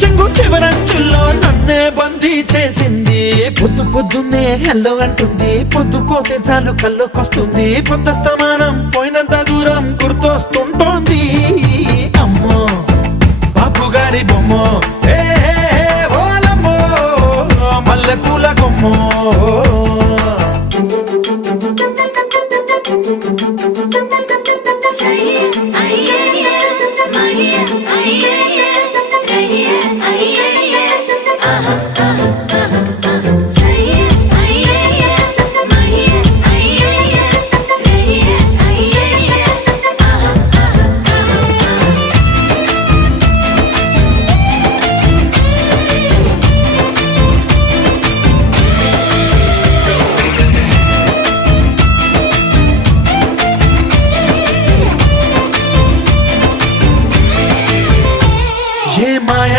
చెంగు చివరంచుల్లో నన్నే బందీ చేసింది. పొద్దు పొద్దున్నే హెల్లో అంటుంది, పొద్దు పోతే చాలు కళ్ళొకొస్తుంది. పొద్ద స్తమానం పోయినంత దూరం గుర్తొస్తుంటోంది. అమ్మో బాపు గారి బొమ్మో, ఓలమ్మో మల్లె పూల కొమ్మో. Ay, ay, ay, ay, ay, ay, ay, ay, ay.